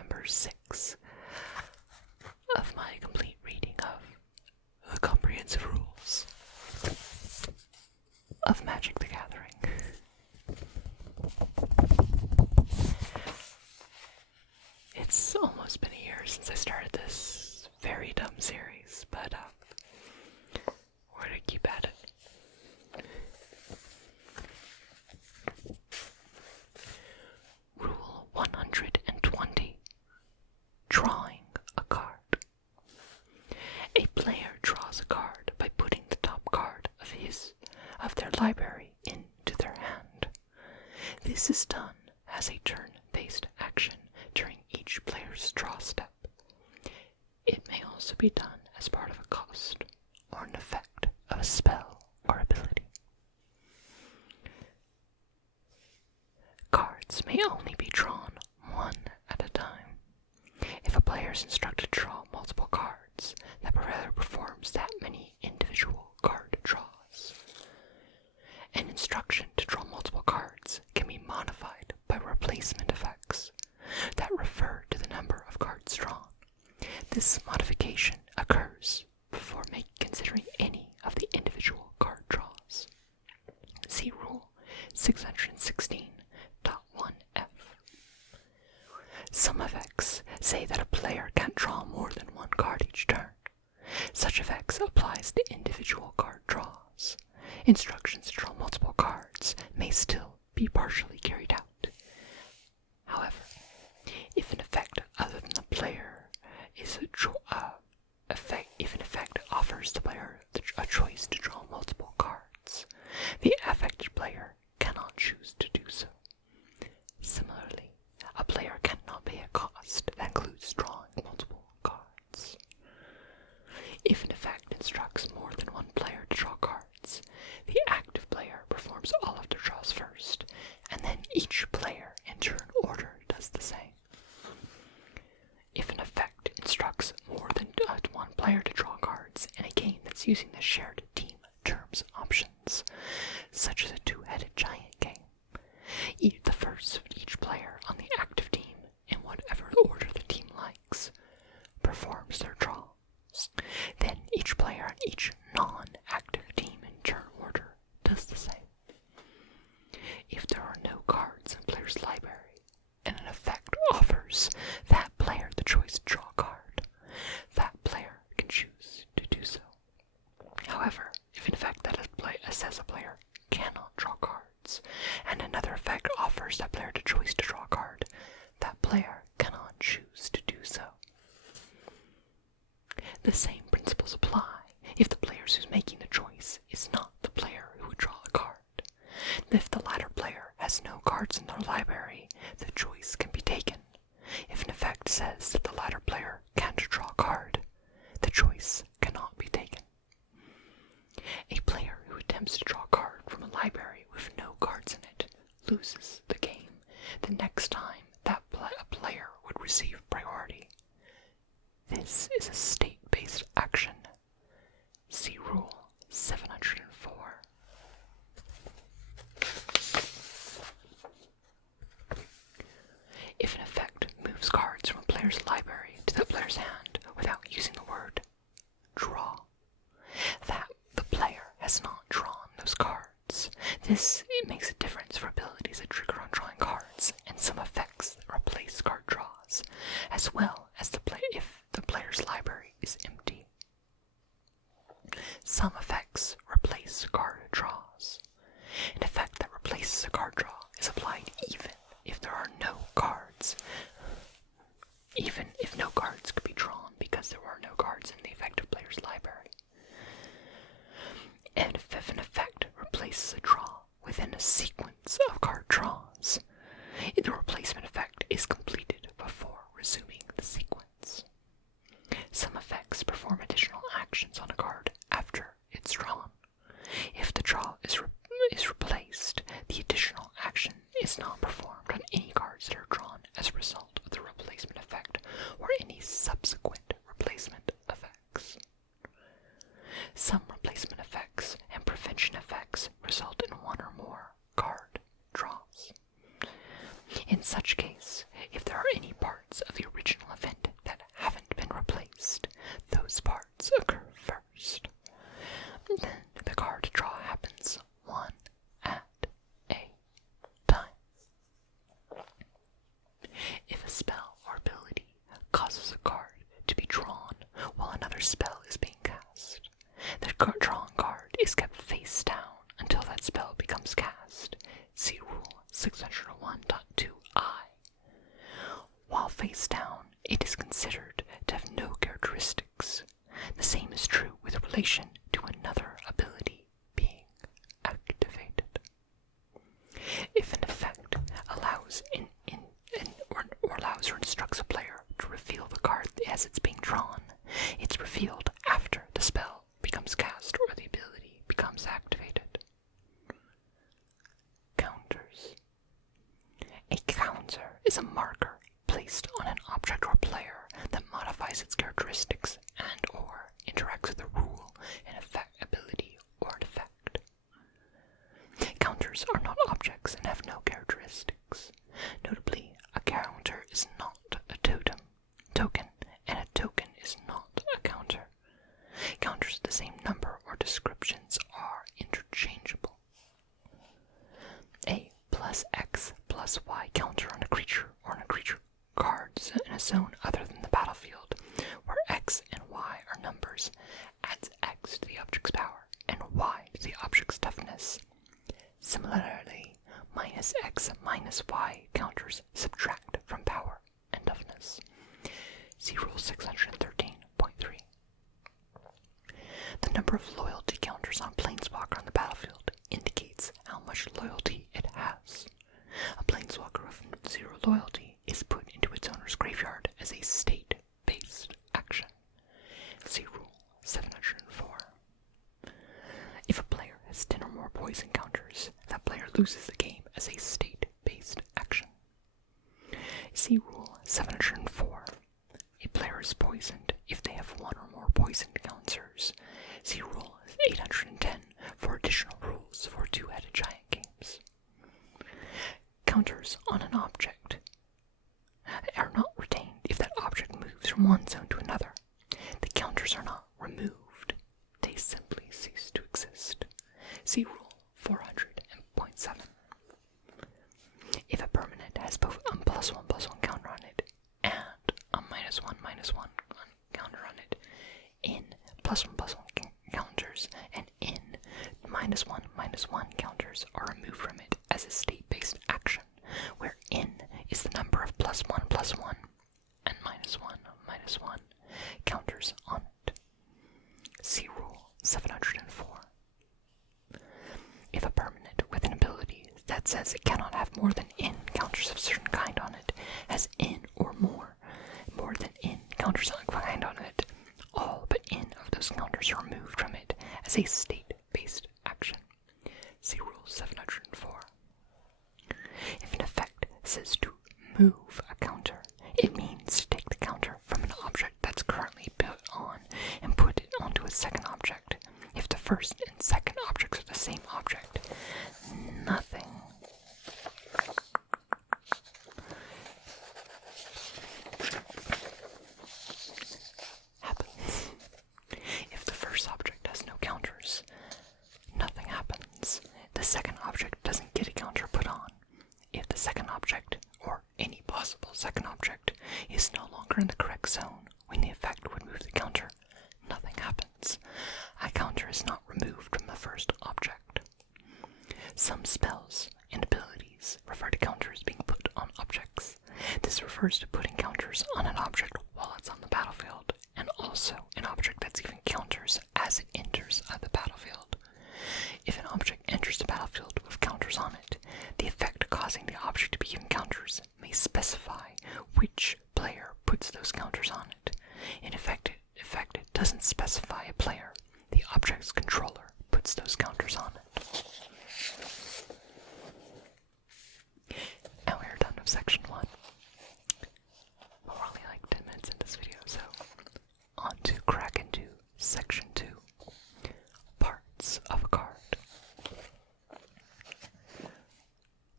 number 6 of my complete reading of the comprehensive rules of Magic the Gathering. It's almost been a year since I started this very dumb series, but we're gonna keep at it. Rule 120. Drawing a card. A player draws a card by putting the top card of their library into their hand. This is done as a turn-based action during each player's draw step. It may also be done as part of a cost or an effect of a spell or ability. Cards may only be drawn one at a time. If a player is instructed to draw multiple cards, that player performs that many individual card draws. An instruction to draw multiple cards can be modified by replacement effects that refer to the number of cards drawn. This modification occurs before considering any of the individual card draws. See Rule 616.1f. Some effects say that a player can't draw more than one card each turn. Such effects applies to individual card draws. Instructions to draw multiple cards may still be partially carried out. However, if an effect other than the player is if an effect offers the player a choice to draw multiple cards, the affected player cannot choose to do so. Similarly, a player cannot pay a cost that includes drawing multiple cards. If an effect instructs more than one player to draw cards, the active player performs all of their draws first, and then each player in turn order does the same. If an effect instructs more than one player to draw cards in a game that's using the shared team terms options, such as a two-headed giant game, the first of each player on the active team, in whatever order the team likes, performs their draws. Then each player on each non-active team in turn order does the same. If there are no cards in a player's library, and an effect offers that player the choice to draw a card, that player can choose to do so. However, if an effect that says a player cannot draw cards, and another effect offers that player the choice to draw a card, that player cannot choose to do so. The same principles apply if the player who's making the choice is not the player who would draw the card. If the latter player has no cards in their library, the choice can be taken. If an effect says that the latter player can't draw a card, the choice cannot be taken. A player who attempts to draw a card from a library with no cards in it loses the game the next time that a player would receive priority. This is a state-based action. See Rule 704. If an effect moves cards from a player's library to the player's hand without using the word draw, that the player has not drawn those cards. This makes a difference for abilities that trigger on drawing cards, and some effects that replace card draws, as well as if the player's library is empty. Some effects replace card draws. An effect that replaces a card draw is applied even if there are no cards. Even if no cards could be drawn because there were no cards in the effective player's library. And if an effect replaces a draw within a sequence of card draws, the replacement effect is completed before resuming the sequence. Some effects perform additional actions on a card after it's drawn. If the draw is replaced, the additional action is not performed on any cards that are drawn as a result of the replacement effect face down, it is considered to have no characteristics. The same is true with relation to another ability being activated. If an effect allows or instructs a player to reveal the card as it's being drawn, it's revealed after the spell becomes cast or the ability becomes activated. Counters. A counter is a marker placed on an object or player that modifies its characteristics and or interacts with a rule, an effect, ability, or an effect. Counters are not objects and have no characteristics. Notably, a counter is not a token, and a token is not a counter. Counters of the same number or descriptions are interchangeable. A plus X plus Y counter on a creature or on a creature cards in a zone other than the battlefield, where X and Y are numbers, adds X to the object's power and Y to the object's toughness. Similarly, minus X minus Y counters subtract from power and toughness. See Rule 613.3. The number of loyalty counters on Planeswalker on the battlefield indicates how much loyalty it has. A Planeswalker with 0 loyalty is put into its owner's graveyard as a state-based action. See Rule 704. If a player has 10 or more poison counters, that player loses the game as a state-based action. See Rule 704. A player is poisoned if they have 1 or more poisoned counters. See Rule 810 for additional rules for two-headed giant games. Counters on an object are not retained if that object moves from one zone to another. The counters are not removed. They simply cease to exist. See Rule 400.7. If a permanent has both a +1/+1 counter on it and a -1/-1 counter on it, in +1/+1 counters and in -1/-1 counters are removed from it as a state-based action, where in is the number of +1/+1 and -1/-1 counters on it. See Rule 704. If a permanent with an ability that says it cannot have more than in counters of a certain kind on it has in or more than in counters of a kind on it, all but in of those counters are removed from it as a state-based action. See Rule 704. If an effect says to move a counter, it means to take the counter from an object that's currently put on and put it onto a second object. If the first and second objects are the same object, nothing happens. If the first object has no counters, nothing happens. The second object doesn't get a counter put on. If the second object, or any possible second object, is no longer in the correct zone when the effect would move the counter, nothing happens. A counter is not removed from the first object. Some spells and abilities refer to counters being put on objects. This refers to putting counters on an object while it's on the battlefield, and also an object that's given counters as it enters the battlefield. If an object enters the battlefield with counters on it, the effect causing the object to be given counters may specify which player puts those counters on it. In effect, it doesn't specify a player. The object's controller puts those counters on it. And we're done with section 1. We're only like 10 minutes in this video, so on to crack into section 2. Parts of a card.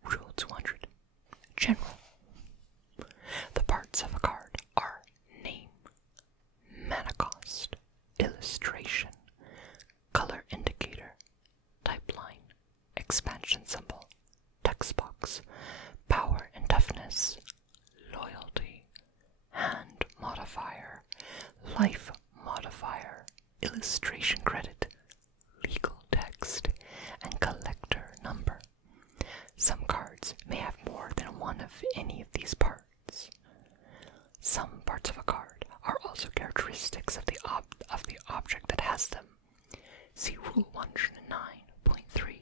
Rule 200. General. The parts of a card are name, mana cost, illustration, color indicator, type line, expansion symbol, text box, power and toughness, loyalty, hand modifier, life modifier, illustration credit, legal text, and collector number. Some cards may have more than one of any of these parts. Some parts of a card are also characteristics of the object that has them. See Rule 109.3.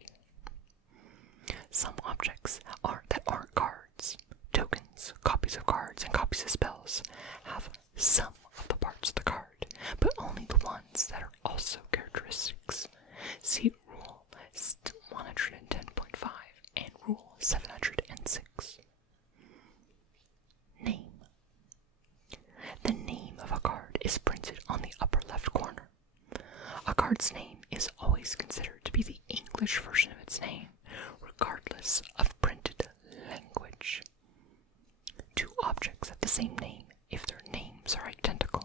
Some objects that aren't cards, tokens, copies of cards, and copies of spells, have some of the parts of the card, but only the ones that are also characteristics. See Rule 110.5 and Rule 706. Name. The name of a card is printed on the upper left corner. A card's name is always considered to be the English version of its name, regardless of printed language. Two objects have the same name if their names are identical.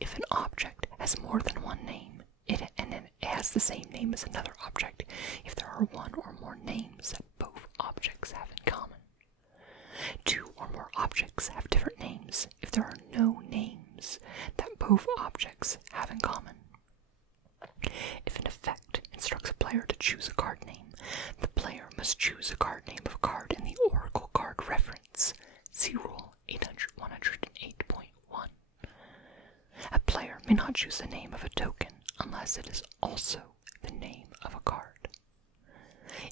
If an object has more than one name, it has the same name as another object if there are one or more names that both objects have in common. Two or more objects have different names if there are no names that both objects have in common. If an effect instructs a player to choose a card name, the player must choose a card name of a card in the Oracle card reference. See Rule 108.1. A player may not choose the name of a token unless it is also the name of a card.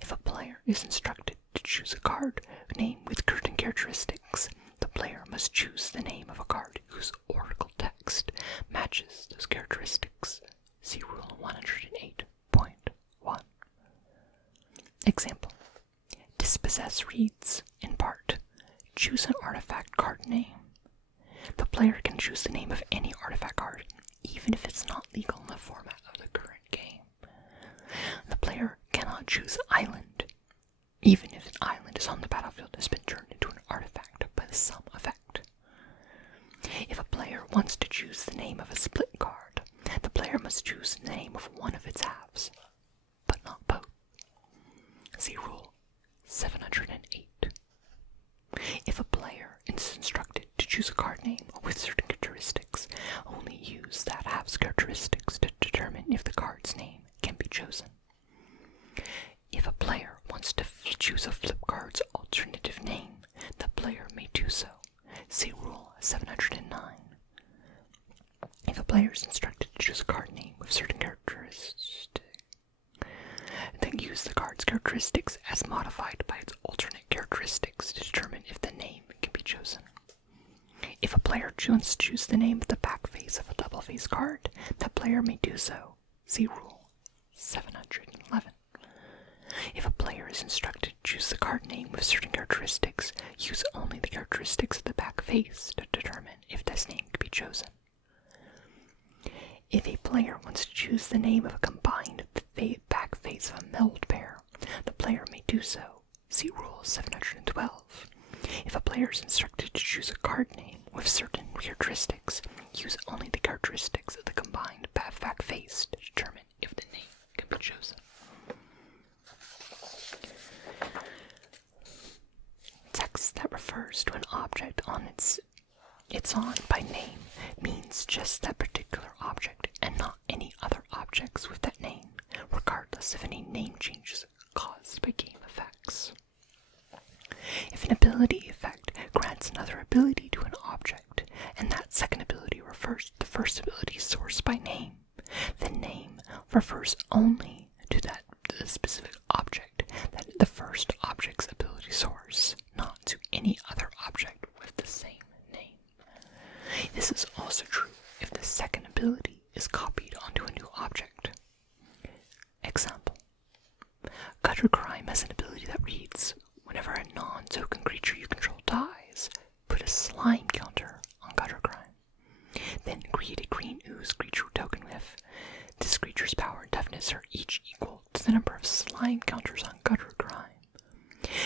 If a player is instructed to choose a card name with certain characteristics, the player must choose the name of a card whose Oracle text matches those characteristics. See Rule 108.1. Example. Dispossess reads, in part, choose an artifact card name. The player can choose the name of any artifact card, even if it's not legal in the format of the current game. The player cannot choose island, even if an island is on the battlefield and has been turned into an artifact by some effect. If a player wants to choose the name of a split card, the player must choose the name of one of its halves, but not both. See Rule 708. If a player is instructed to choose a card name with certain characteristics, only use that half's characteristics to determine if the card's name can be chosen. If a player wants to choose a flip card's alternative name, the player may do so. See Rule 709. If a player is instructed to choose a card name with certain characteristics, then use the card's characteristics as modified by its alternate characteristics to determine if the name can be chosen. If a player wants to choose the name of the back face of a double face card, the player may do so. See Rule 711. If a player is instructed to choose the card name with certain characteristics, use only the characteristics of the back face to determine if this name can be chosen. If a player wants to choose the name of a combined back face of a meld pair, the player may do so. See Rule 712. If a player is instructed to choose a card name with certain characteristics, use only the characteristics of the combined back face to determine if the name can be chosen. Text that refers to an object on its on by name means just that particular object and not any other objects with that name, regardless of any name changes caused by game effects. If an ability effect grants another ability to an object, and that second ability refers to the first ability source by name, the name refers only to the specific object, that the first object's ability source, not to any other object with the same name. This is also true if the second ability is copied onto a new object. Example. Gutter Crime has an ability that reads, whenever a non-token creature you control dies, put a slime counter on Gutter Crime. Then create a green ooze creature token with this creature's power and toughness are each equal to the number of slime counters on Gutter Crime.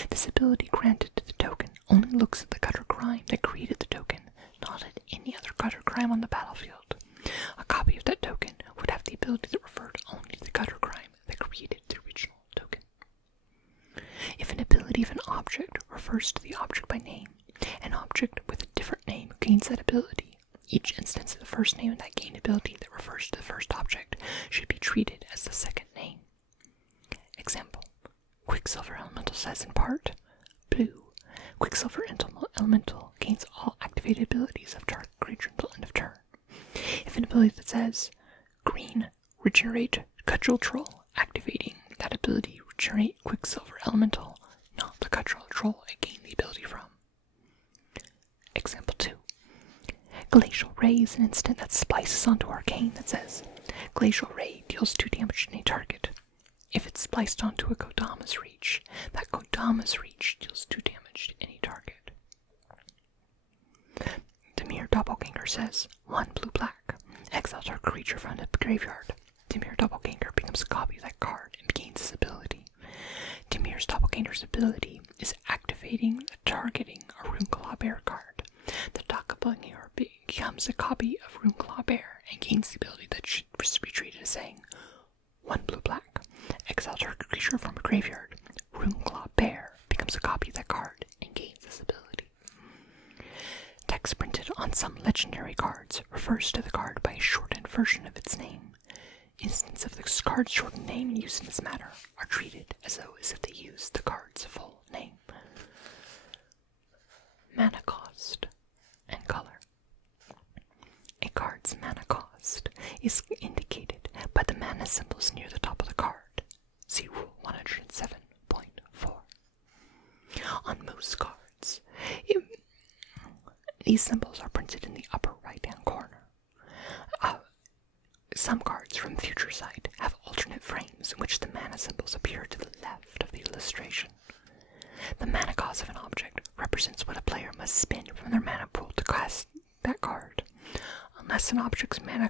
This ability granted to the token only looks at the Gutter Crime that created the token, not at any other Gutter Crime on the battlefield. A copy of that token would have the ability that referred only to the Gutter Crime that created the original token. If an ability of an object refers to the object by name, an object with a different name gains that ability. Each instance of the first name of that gained ability that refers to the first object should be treated as the second name. Example. Quicksilver Elemental says in part, blue. Quicksilver Elemental gains all activated activate abilities of target creature until end of turn. If an ability that says green, regenerate Cudgel Troll, activating that ability, regenerate Quicksilver Elemental, not the Cudgel Troll I gained the ability from. Example 2. Glacial Ray is an instant that splices onto Arcane that says, Glacial Ray deals 2 damage to any target. If it's spliced onto a Kodama's Reach, that Kodama's Reach deals 2 damage to any target. Dimir Doppelganger says, 1 blue-black, exile target creature from the graveyard. Dimir Doppelganger becomes a copy of that card and gains his ability. Dimir's Doppelganger's ability is activating targeting a Runeclaw Bear card. The Doppelganger becomes a copy of Runeclaw Bear and gains the ability that should be treated as saying 1 blue-black, exile target creature from a graveyard. Runeclaw Bear becomes a copy of that card and gains this ability. Text printed on some legendary cards refers to the card by a shortened version of its name. Instances of the card's shortened name used in this matter are treated as if they used the card's full name. Mana cost and color. A card's mana cost is indicated by the mana symbols near the top of the card. See Rule 107.4. On most cards, these symbols are printed in the upper right-hand corner. Some cards from Future Sight have alternate frames in which the mana symbols appear to the left of the illustration. The mana cost of an object represents what a player must spend from their mana pool to cast that card, unless an object's mana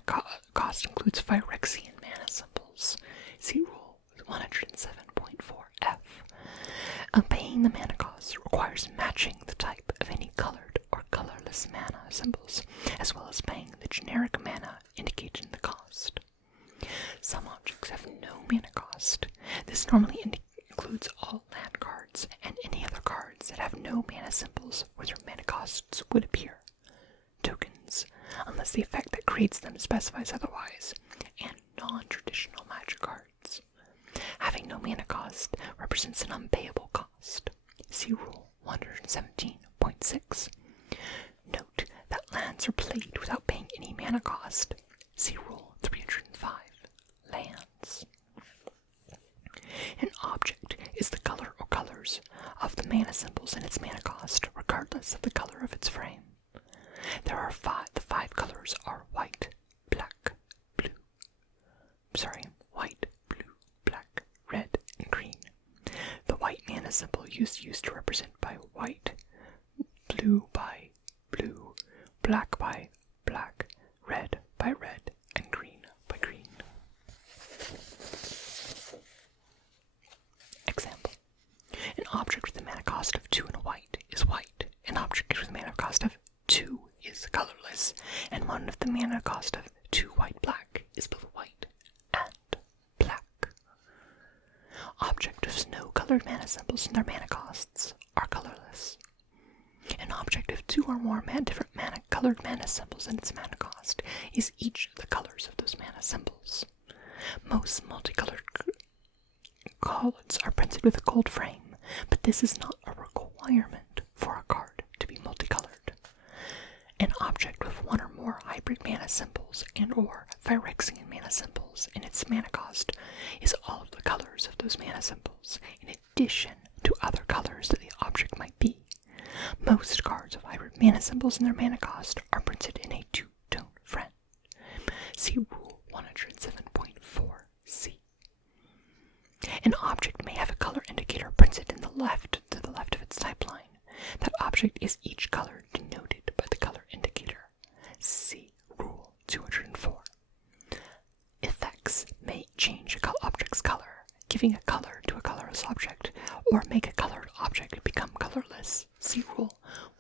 cost includes Phyrexian mana symbols. See Rule 107.4f. Paying the mana cost requires matching the type of any colored or colorless mana symbols, as well as paying the generic mana indicated in the cost. Some objects have no mana cost. This normally includes all land cards and any other cards that have no mana symbols where their mana costs would appear. Tokens, unless the effect that creates them specifies otherwise, and non-traditional magic cards. Having no mana cost represents an unpayable cost. See Rule 117.6. Note that lands are played without paying any mana cost. See Rule 305. Lands. An object is the color or colors of the mana symbols in its mana cost, regardless of the color of its frame. The 5 colors are white, blue, red, and green. The white mana symbol used to represent by white, blue by blue, black by black, red by red, and green by green. Example. An object with a mana cost of 2 and a white is white. An object with a mana cost of 2 is colorless, and one with the mana cost of 2 white black is both white and black. Objects with no colored mana symbols in their mana costs are colorless. An object of 2 or more different colored mana symbols in its mana cost is each of the colors of those mana symbols. Most multicolored cards are printed with a gold frame, but this is not a requirement for a card to be multicolored. An object with 1 or more hybrid mana symbols and or Phyrexian mana symbols in its mana cost is all of the colors of those mana symbols, in addition to other colors that the object might be. Most cards with hybrid mana symbols in their mana cost are printed in a 2-tone front. See Rule 107.4c. An object may have a color indicator printed to the left of its type line. That object is each color denoted by the color indicator. See Rule 204. Effects may change an object's color, giving a color to a colorless object, or make a colored object become colorless. See Rule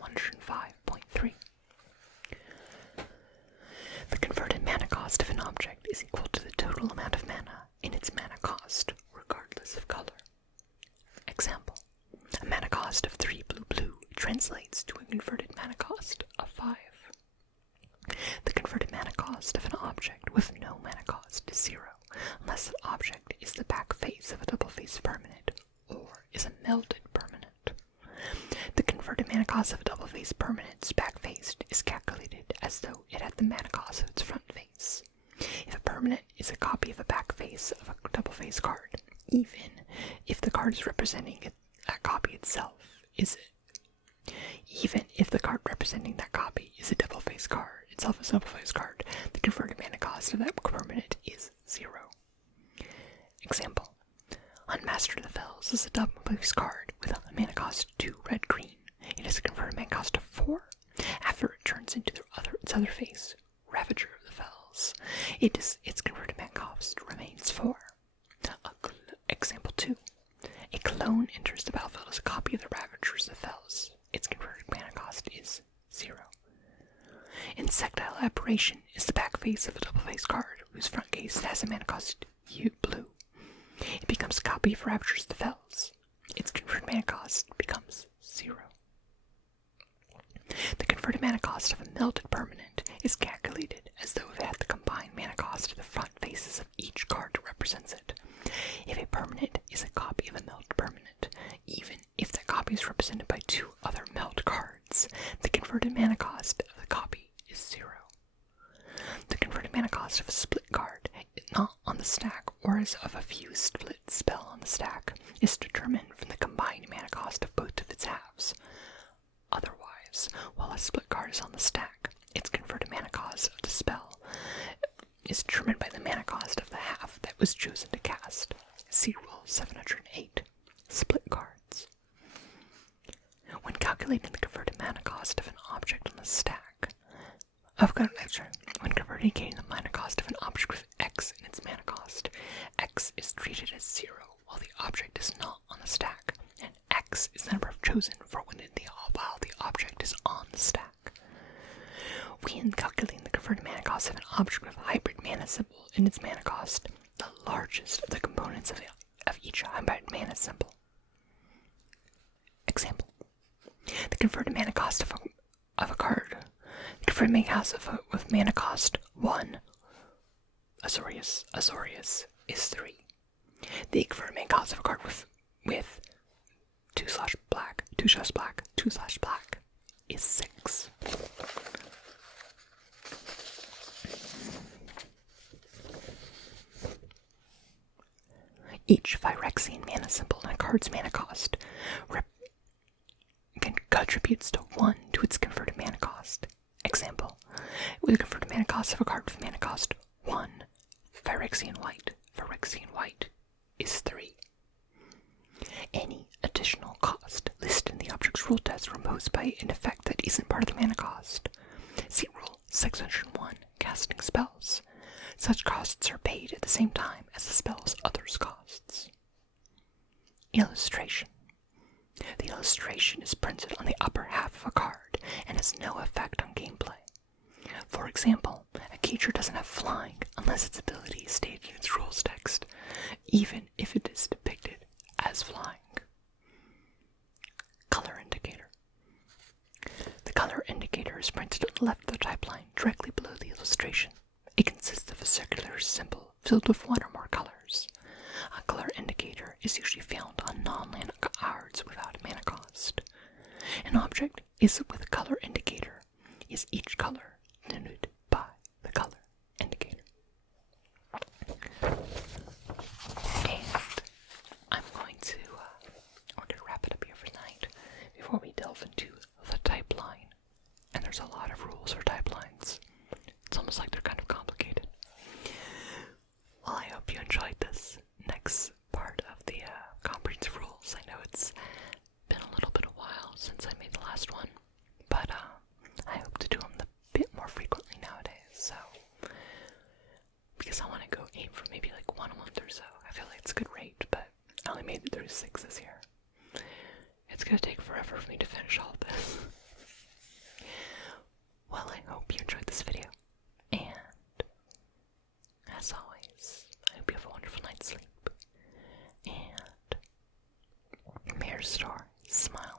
105.3. The converted mana cost of an object is equal to the total amount of mana in its mana cost, regardless of color. Example. A mana cost of 3 blue translates to a converted mana cost of 5. The converted mana cost of an object with no mana cost is 0, unless the object is the back face of a double face permanent, or is a melded permanent. The converted mana cost of a double face permanent's back face used is calculated as though it had the mana cost of its front face. If a permanent is a copy of a back face of a double face card, even if the card is representing that copy itself even if the card representing that copy is a double face card, itself a double face card, the converted mana cost of that permanent is 0. Example: Unmaster of the Fells is a double face card with a mana cost 2 red green. It has a converted mana cost of 4 after it turns into its other face, Ravager of the Fells. Its converted mana cost remains 4. Example 2. A clone enters the battlefield as a copy of the Ravagers of the Fells. Its converted mana cost is 0. Insectile Aberration is the back face of a double face card whose front face has a mana cost blue. It becomes a copy of Ravagers of the Fells. Its converted mana cost becomes 0. The converted mana cost of a melted permanent is calculated as though it had the combined mana cost of the front faces of each card that represents it. If a permanent is a copy of a melted permanent, even if that copy is represented by 2 other melt cards, the converted mana cost of the copy is 0. The converted mana cost of a split card, not on the stack or as of a fused split spell on the stack, is determined from the combined mana cost of both of its halves. Otherwise, while a split card is on the stack, its converted mana cost of the spell is determined by the mana cost of the half that was chosen to cast. See Rule 708. Split cards. When calculating the converted mana cost of an object on the stack, when converting the mana cost of an object with X in its mana cost, X is treated as 0 while the object is not on the stack, and X is the number chosen for when while the object is on the stack. When calculating the converted mana cost of an object with a hybrid mana symbol in its mana cost, the largest of the components of each hybrid mana symbol. Example: the converted mana cost of a card. The converted mana cost with mana cost 1, Azorius is 3. The converted mana cost of a card with 2/black, 2/black, 2/black is 6. Each Phyrexian mana symbol in a card's mana cost contributes to 1 to its converted mana cost. Example: with the converted mana cost of a card with mana cost 1, Phyrexian white is 3. Any additional cost listed in the object's rule test are imposed by an effect that isn't part of the mana cost. See Rule 601, Casting Spells. Such costs are paid at the same time as the spell's other costs. Illustration. The illustration is printed on the upper half of a card and has no effect on gameplay. For example, a creature doesn't have flying unless its ability is stated in its rules text, even if it is depicted as flying. Color indicator. The color indicator is printed on the left of the type line directly below the illustration. It consists of a circular symbol filled with 1 or more colors. A color indicator is usually found on non-land cards without a mana cost. An object is with a color indicator is each color denoted by the color indicator. And I'm going to we're going to wrap it up here for tonight before we delve into the type line. And there's a lot of rules for type lines. It's almost like they're kind of complicated. Well, I hope you enjoyed this next part of the comprehensive rules. I know it's been a little bit of a while since I made the last one, but I hope to do them a bit more frequently nowadays. So, because I want to go aim for maybe like 1 a month or so. I feel like it's a good rate, but I only made it through 6 this year. It's gonna take forever for me to finish all of this. Well, I hope you enjoyed this video, and as always, I hope you have a wonderful night's sleep, and may your star smile